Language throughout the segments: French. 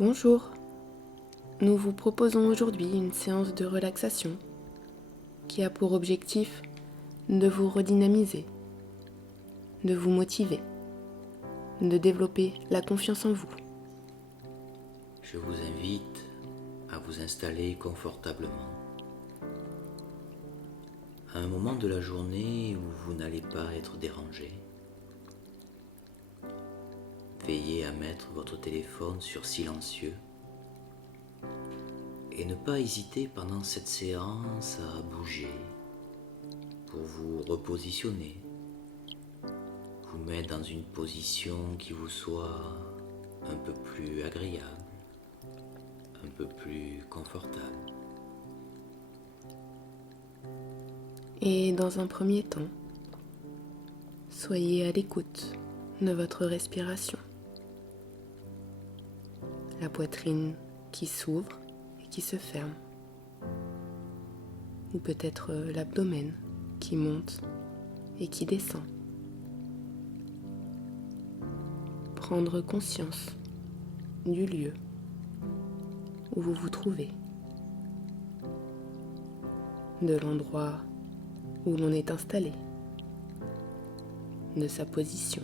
Bonjour, nous vous proposons aujourd'hui une séance de relaxation qui a pour objectif de vous redynamiser, de vous motiver, de développer la confiance en vous. Je vous invite à vous installer confortablement à un moment de la journée où vous n'allez pas être dérangé. Veillez à mettre votre téléphone sur silencieux et ne pas hésiter pendant cette séance à bouger pour vous repositionner, vous mettre dans une position qui vous soit un peu plus agréable, un peu plus confortable. Et dans un premier temps, soyez à l'écoute de votre respiration. La poitrine qui s'ouvre et qui se ferme, ou peut-être l'abdomen qui monte et qui descend. Prendre conscience du lieu où vous vous trouvez, de l'endroit où l'on est installé, de sa position.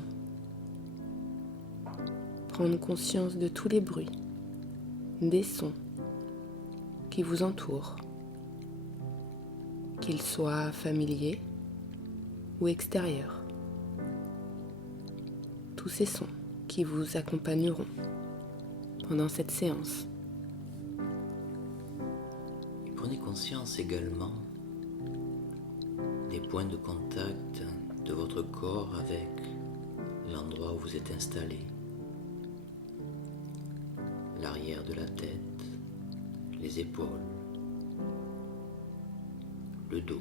Prendre conscience de tous les bruits, des sons qui vous entourent, qu'ils soient familiers ou extérieurs. Tous ces sons qui vous accompagneront pendant cette séance. Et prenez conscience également des points de contact de votre corps avec l'endroit où vous êtes installé. L'arrière de la tête, les épaules, le dos,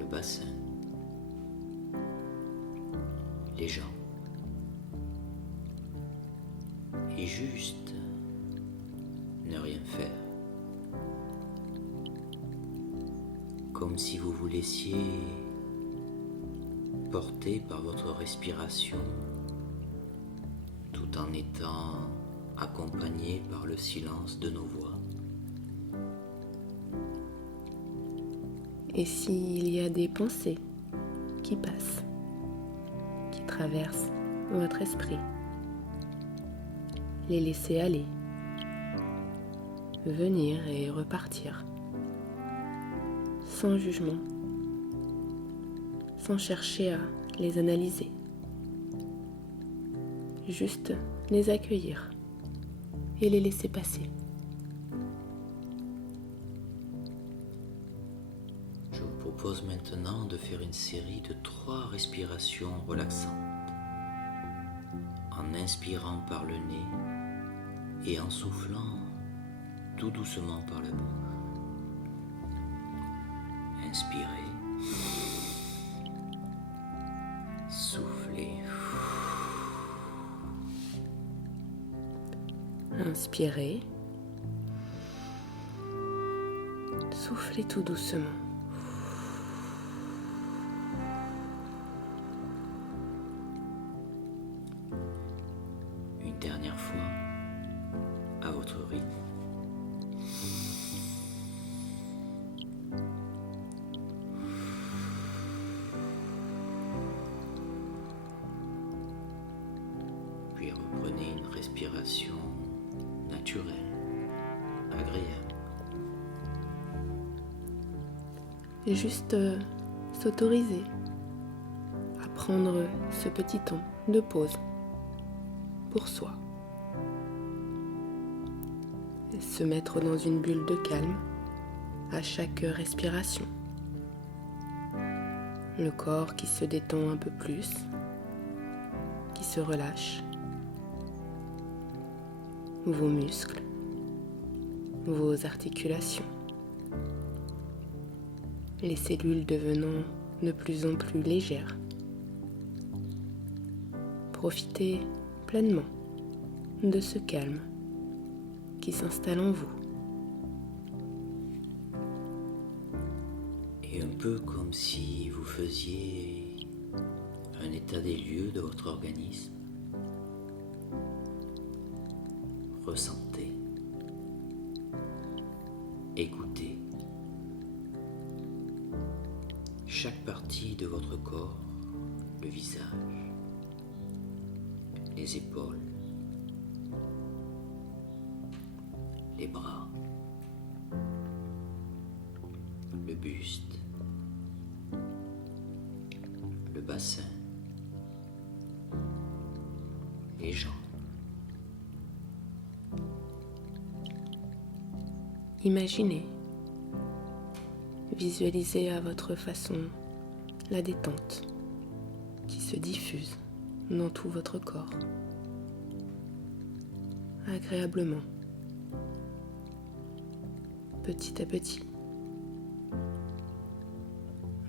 le bassin, les jambes. Et juste ne rien faire. Comme si vous vous laissiez porter par votre respiration tout en étant accompagné par le silence de nos voix. Et s'il y a des pensées qui passent, qui traversent votre esprit, les laisser aller, venir et repartir, sans jugement, sans chercher à les analyser, juste les accueillir et les laisser passer. Je vous propose maintenant de faire une série de 3 respirations relaxantes, en inspirant par le nez et en soufflant tout doucement par la bouche. Inspirez, soufflez. Inspirez, soufflez tout doucement. Une dernière fois, à votre rythme. Puis reprenez une respiration naturelle, agréable. Et juste s'autoriser à prendre ce petit temps de pause pour soi. Et se mettre dans une bulle de calme à chaque respiration. Le corps qui se détend un peu plus, qui se relâche. Vos muscles, vos articulations. Les cellules devenant de plus en plus légères. Profitez pleinement de ce calme qui s'installe en vous. Et un peu comme si vous faisiez un état des lieux de votre organisme. ressentez, écoutez. Chaque partie de votre corps, le visage, les épaules, les bras, le buste, le bassin, les jambes. Imaginez, visualisez à votre façon la détente qui se diffuse dans tout votre corps, agréablement, petit à petit,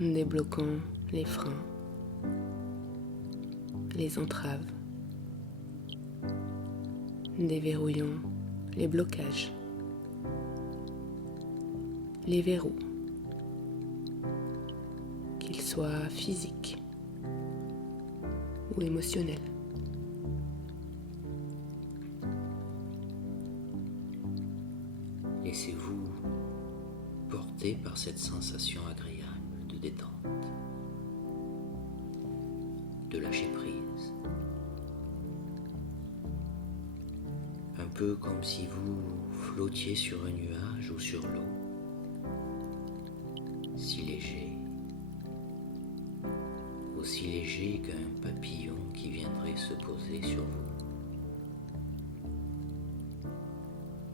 débloquant les freins, les entraves, déverrouillant les blocages, les verrous, qu'ils soient physiques ou émotionnels. Laissez-vous porter par cette sensation agréable de détente, de lâcher prise. Un peu comme si vous flottiez sur un nuage ou sur l'eau, si léger, aussi léger qu'un papillon qui viendrait se poser sur vous.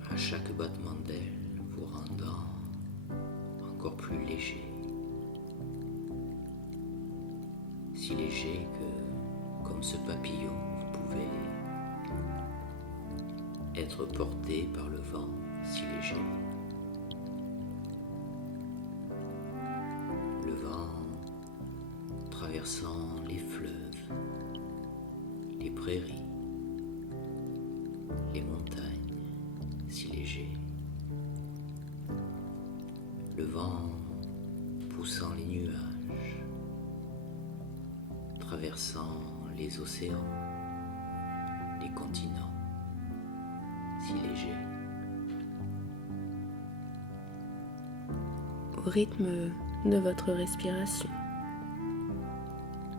À chaque battement d'aile vous rendant encore plus léger, si léger que, comme ce papillon, vous pouvez être porté par le vent si léger. Le vent traversant les fleuves, les prairies, les montagnes si léger. Le vent poussant les nuages, traversant les océans, les continents si légers. Au rythme de votre respiration,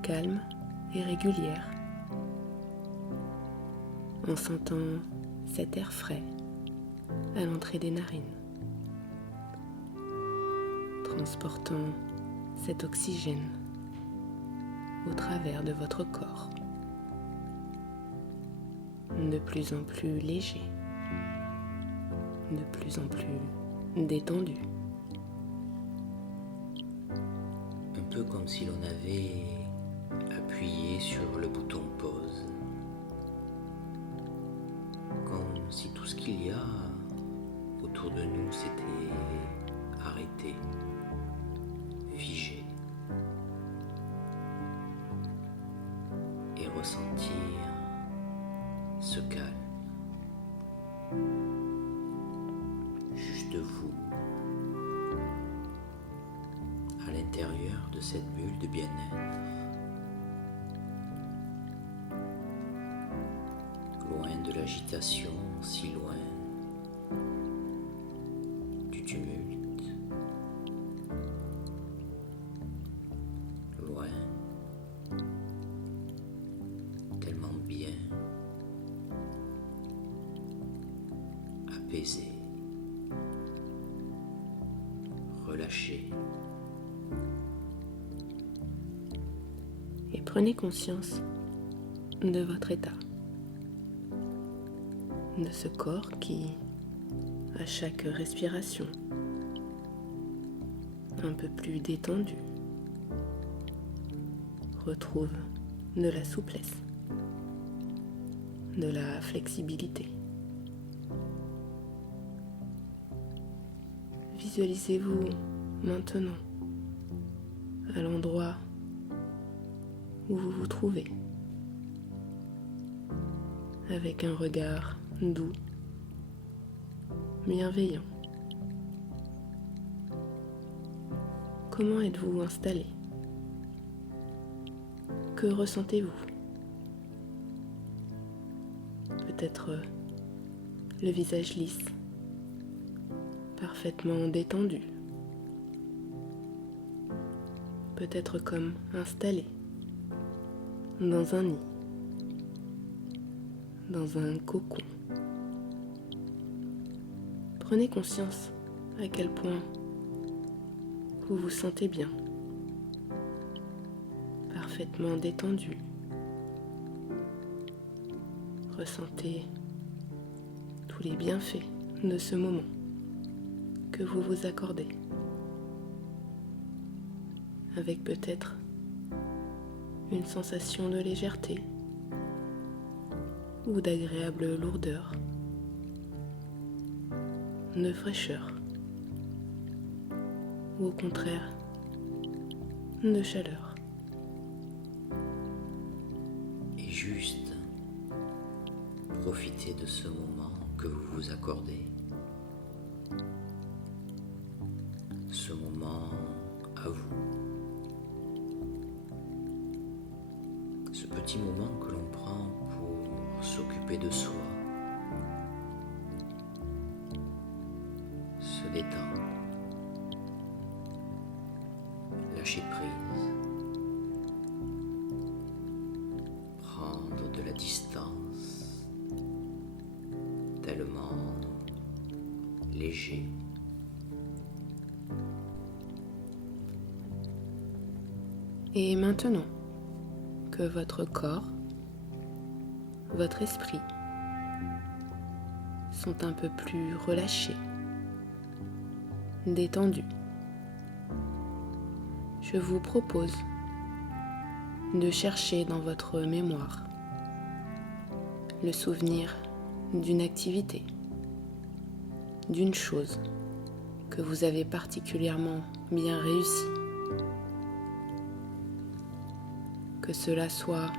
calme et régulière, en sentant cet air frais à l'entrée des narines, transportant cet oxygène au travers de votre corps, de plus en plus léger, de plus en plus détendu. Un peu comme si l'on avait appuyé sur le bouton pause, comme si tout ce qu'il y a autour de nous s'était arrêté, figé, et ressentir ce calme, juste vous, à l'intérieur de cette bulle de bien-être, loin de l'agitation, si loin du tumulte, loin, tellement bien, apaisé, relâché. Et prenez conscience de votre état, de ce corps qui, à chaque respiration, un peu plus détendu, retrouve de la souplesse, de la flexibilité. Visualisez-vous maintenant à l'endroit où vous vous trouvez, avec un regard doux, bienveillant. Comment êtes-vous installé? Que ressentez-vous? Peut-être le visage lisse, parfaitement détendu, peut-être comme installé dans un nid, dans un cocon. Prenez conscience à quel point vous vous sentez bien, parfaitement détendu. Ressentez tous les bienfaits de ce moment que vous vous accordez, avec peut-être une sensation de légèreté ou d'agréable lourdeur, de fraîcheur, ou au contraire de chaleur. Et juste profitez de ce moment que vous vous accordez. Ce moment à vous. Ce petit moment que l'on prend pour s'occuper de soi, se détendre, lâcher prise, prendre de la distance, tellement léger. Et maintenant que votre corps, votre esprit sont un peu plus relâchés, détendus, je vous propose de chercher dans votre mémoire le souvenir d'une activité, d'une chose que vous avez particulièrement bien réussi. Que cela soit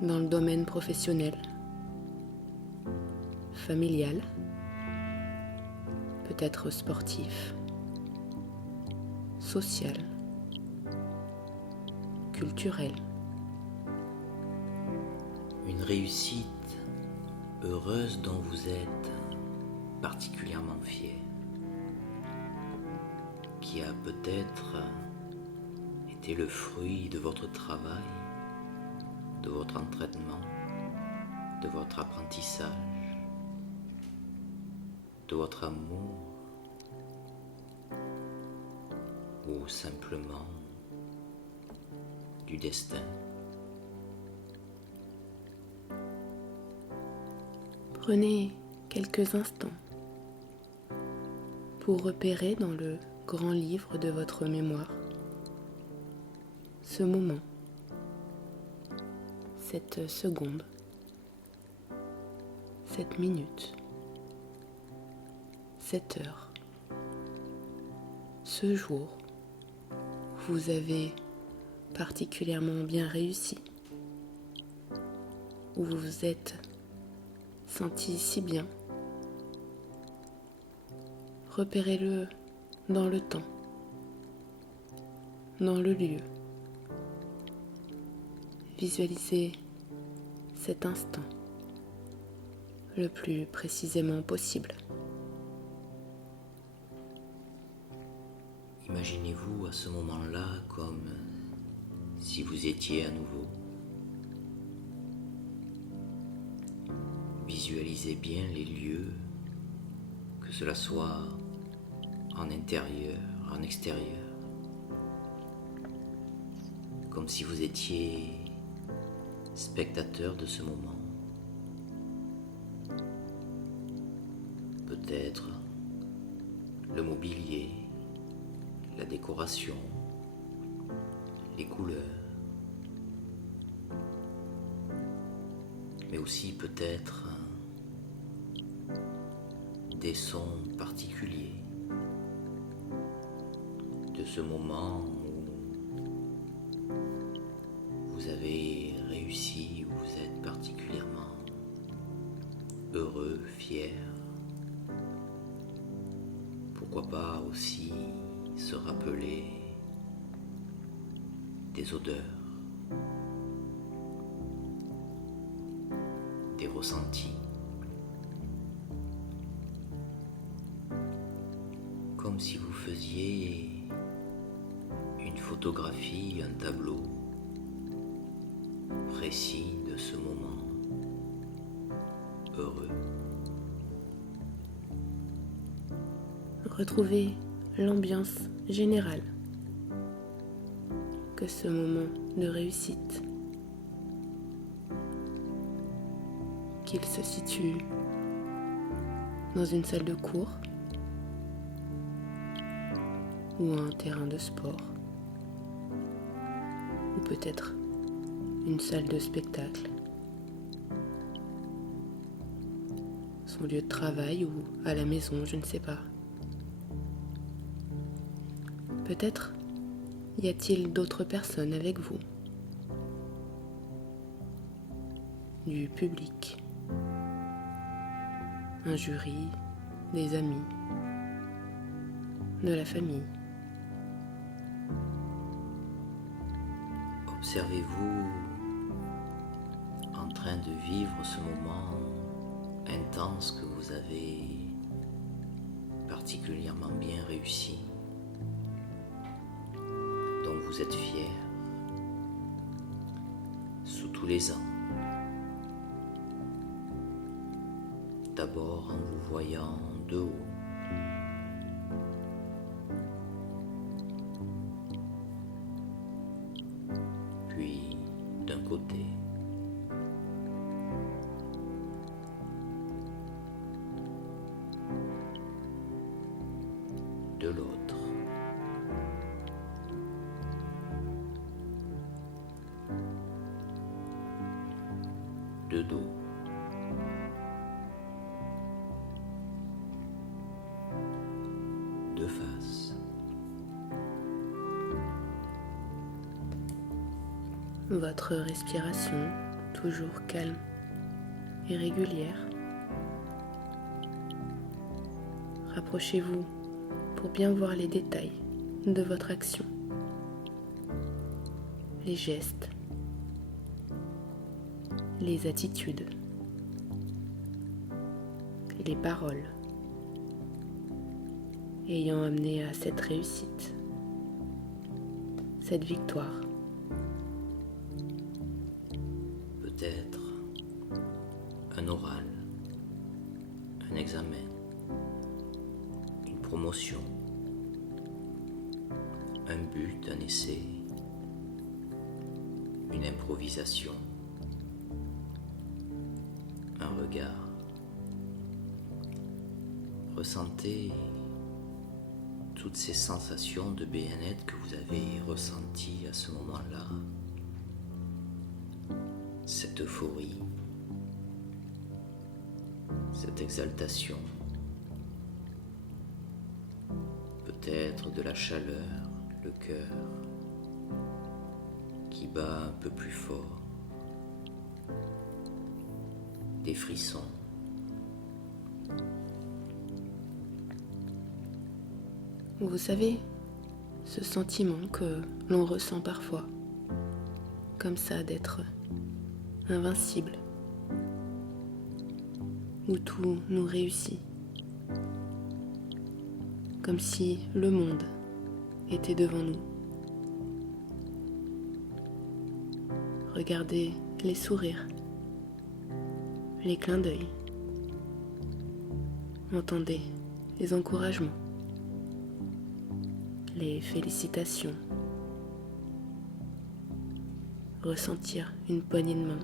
dans le domaine professionnel, familial, peut-être sportif, social, culturel. Une réussite heureuse dont vous êtes particulièrement fier, qui a peut-être été le fruit de votre travail, de votre entraînement, de votre apprentissage, de votre amour, ou simplement du destin. Prenez quelques instants pour repérer dans le grand livre de votre mémoire ce moment, cette seconde, cette minute, cette heure, ce jour où vous avez particulièrement bien réussi, où vous vous êtes senti si bien. Repérez-le dans le temps, dans le lieu. Visualisez cet instant le plus précisément possible. Imaginez-vous à ce moment-là comme si vous étiez à nouveau. Visualisez bien les lieux, que cela soit en intérieur, en extérieur, comme si vous étiez spectateur de ce moment. Peut-être le mobilier, la décoration, les couleurs, mais aussi peut-être des sons particuliers de ce moment où vous avez réussi, où vous êtes particulièrement heureux, fier. Pourquoi pas aussi se rappeler des odeurs, des ressentis, comme si vous faisiez une photographie, un tableau précis de ce moment heureux. Retrouvez l'ambiance générale que ce moment de réussite, qu'il se situe dans une salle de cours ou un terrain de sport, ou peut-être une salle de spectacle, son lieu de travail ou à la maison, je ne sais pas. Peut-être y a-t-il d'autres personnes avec vous, du public, un jury, des amis, de la famille. Observez-vous en train de vivre ce moment intense que vous avez particulièrement bien réussi, dont vous êtes fier, sous tous les angles. D'abord en vous voyant de haut, puis d'un côté, de l'autre, de dos, de face. Votre respiration, toujours calme et régulière. Rapprochez-vous pour bien voir les détails de votre action, les gestes, les attitudes, les paroles ayant amené à cette réussite, cette victoire. Peut-être un oral, un examen, une promotion, un but, un essai, une improvisation, un regard. Ressentez toutes ces sensations de bien-être que vous avez ressenties à ce moment-là, cette euphorie, cette exaltation, peut-être de la chaleur, le cœur qui bat un peu plus fort, des frissons. Vous savez, ce sentiment que l'on ressent parfois, comme ça d'être invincible, où tout nous réussit, comme si le monde était devant nous. Regardez les sourires, les clins d'œil, entendez les encouragements, les félicitations, ressentir une poignée de main,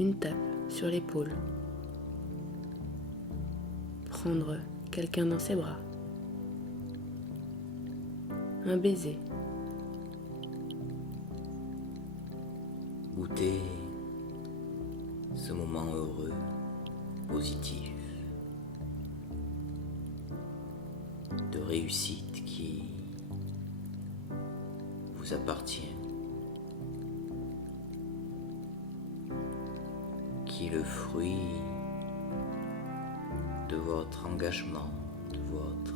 une tape sur l'épaule, prendre quelqu'un dans ses bras, un baiser, Goûtez ce moment heureux, positif, de réussite qui vous appartient, qui est le fruit de votre engagement, de votre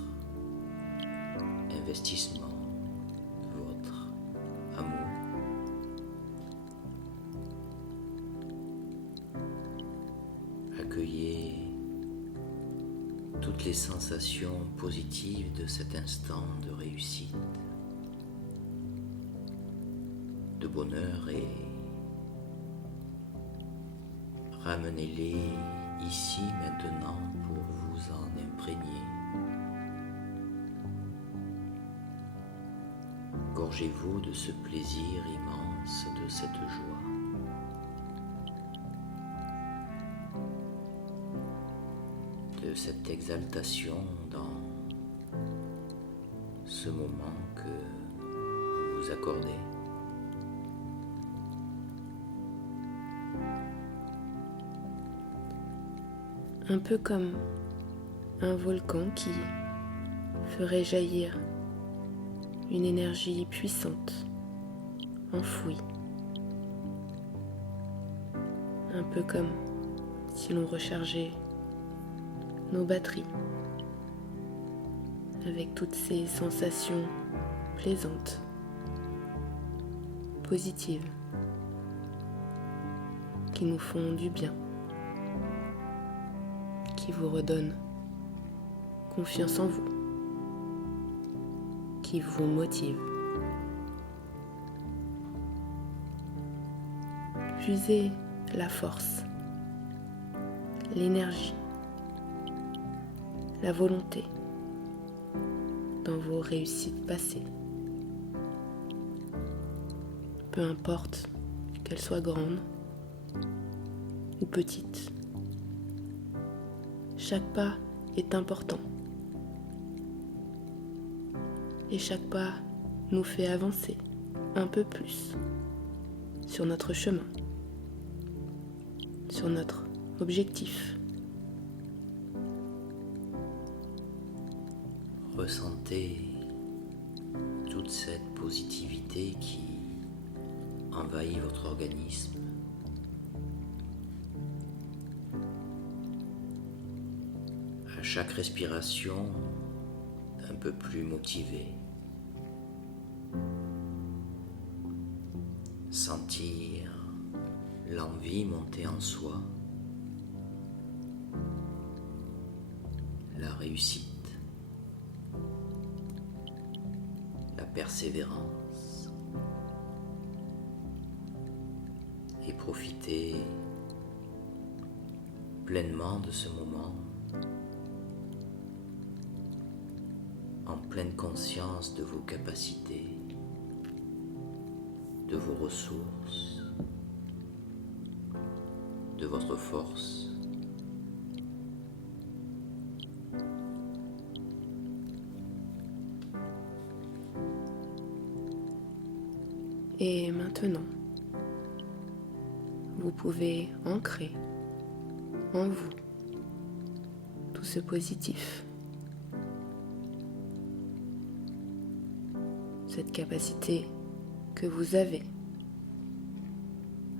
investissement, de votre amour. Accueillez toutes les sensations positives de cet instant de réussite, de bonheur, et ramenez-les ici maintenant pour vous en imprégner. Gorgez-vous de ce plaisir immense, de cette joie. De cette exaltation dans ce moment que vous vous accordez. Un peu comme un volcan qui ferait jaillir une énergie puissante, enfouie. Un peu comme si l'on rechargeait nos batteries avec toutes ces sensations plaisantes, positives, qui nous font du bien, qui vous redonnent confiance en vous, qui vous motivent. Puisez la force, l'énergie, la volonté dans vos réussites passées. Peu importe qu'elles soient grandes ou petites. Chaque pas est important. Et chaque pas nous fait avancer un peu plus sur notre chemin, sur notre objectif. Ressentez toute cette positivité qui envahit votre organisme. À chaque respiration, un peu plus motivé. Sentir l'envie monter en soi. La réussite. La persévérance. Et profiter pleinement de ce moment, en pleine conscience de vos capacités, de vos ressources, de votre force. Et maintenant, vous pouvez ancrer en vous tout ce positif, cette capacité que vous avez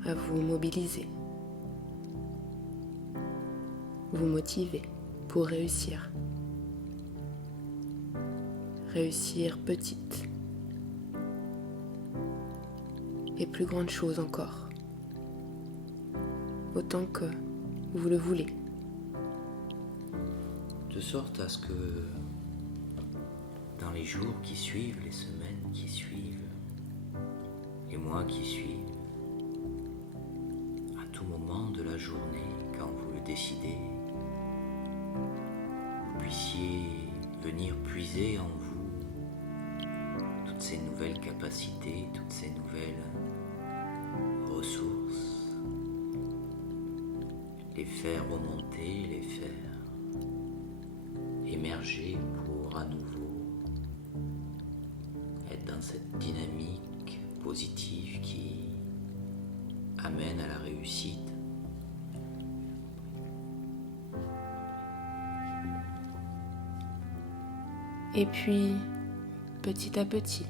à vous mobiliser, vous motiver pour réussir. Réussir petite et plus grande chose encore, autant que vous le voulez. De sorte à ce que dans les jours qui suivent, les semaines qui suivent, les mois qui suivent, à tout moment de la journée, quand vous le décidez, vous puissiez venir puiser en vous toutes ces nouvelles capacités, toutes ces nouvelles ressources, les faire remonter, les faire émerger pour à nouveau être dans cette dynamique positive qui amène à la réussite. Et puis, petit à petit,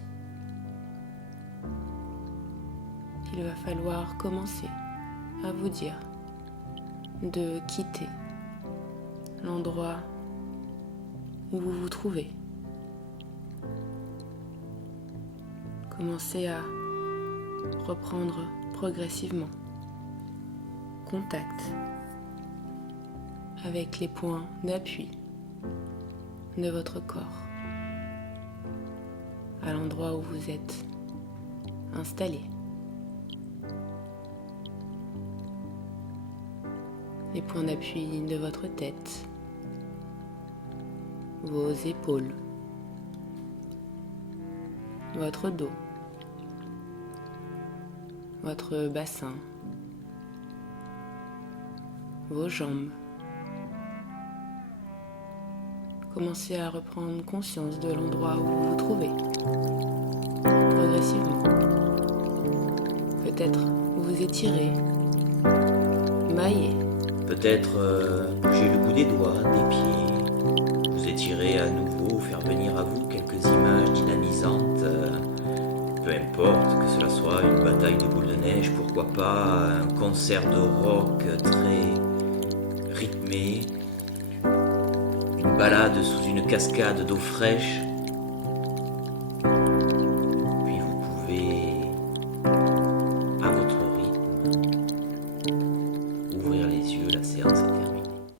il va falloir commencer à vous dire de quitter l'endroit où vous vous trouvez. Commencez à reprendre progressivement contact avec les points d'appui de votre corps, à l'endroit où vous êtes installé. Les points d'appui de votre tête, vos épaules, votre dos, votre bassin, vos jambes. Commencez à reprendre conscience de l'endroit où vous vous trouvez, progressivement. Peut-être vous étirez, maillez. Peut-être bouger le bout des doigts, des pieds, vous étirer à nouveau, faire venir à vous quelques images dynamisantes. Peu importe que cela soit une bataille de boules de neige, pourquoi pas un concert de rock très rythmé, une balade sous une cascade d'eau fraîche,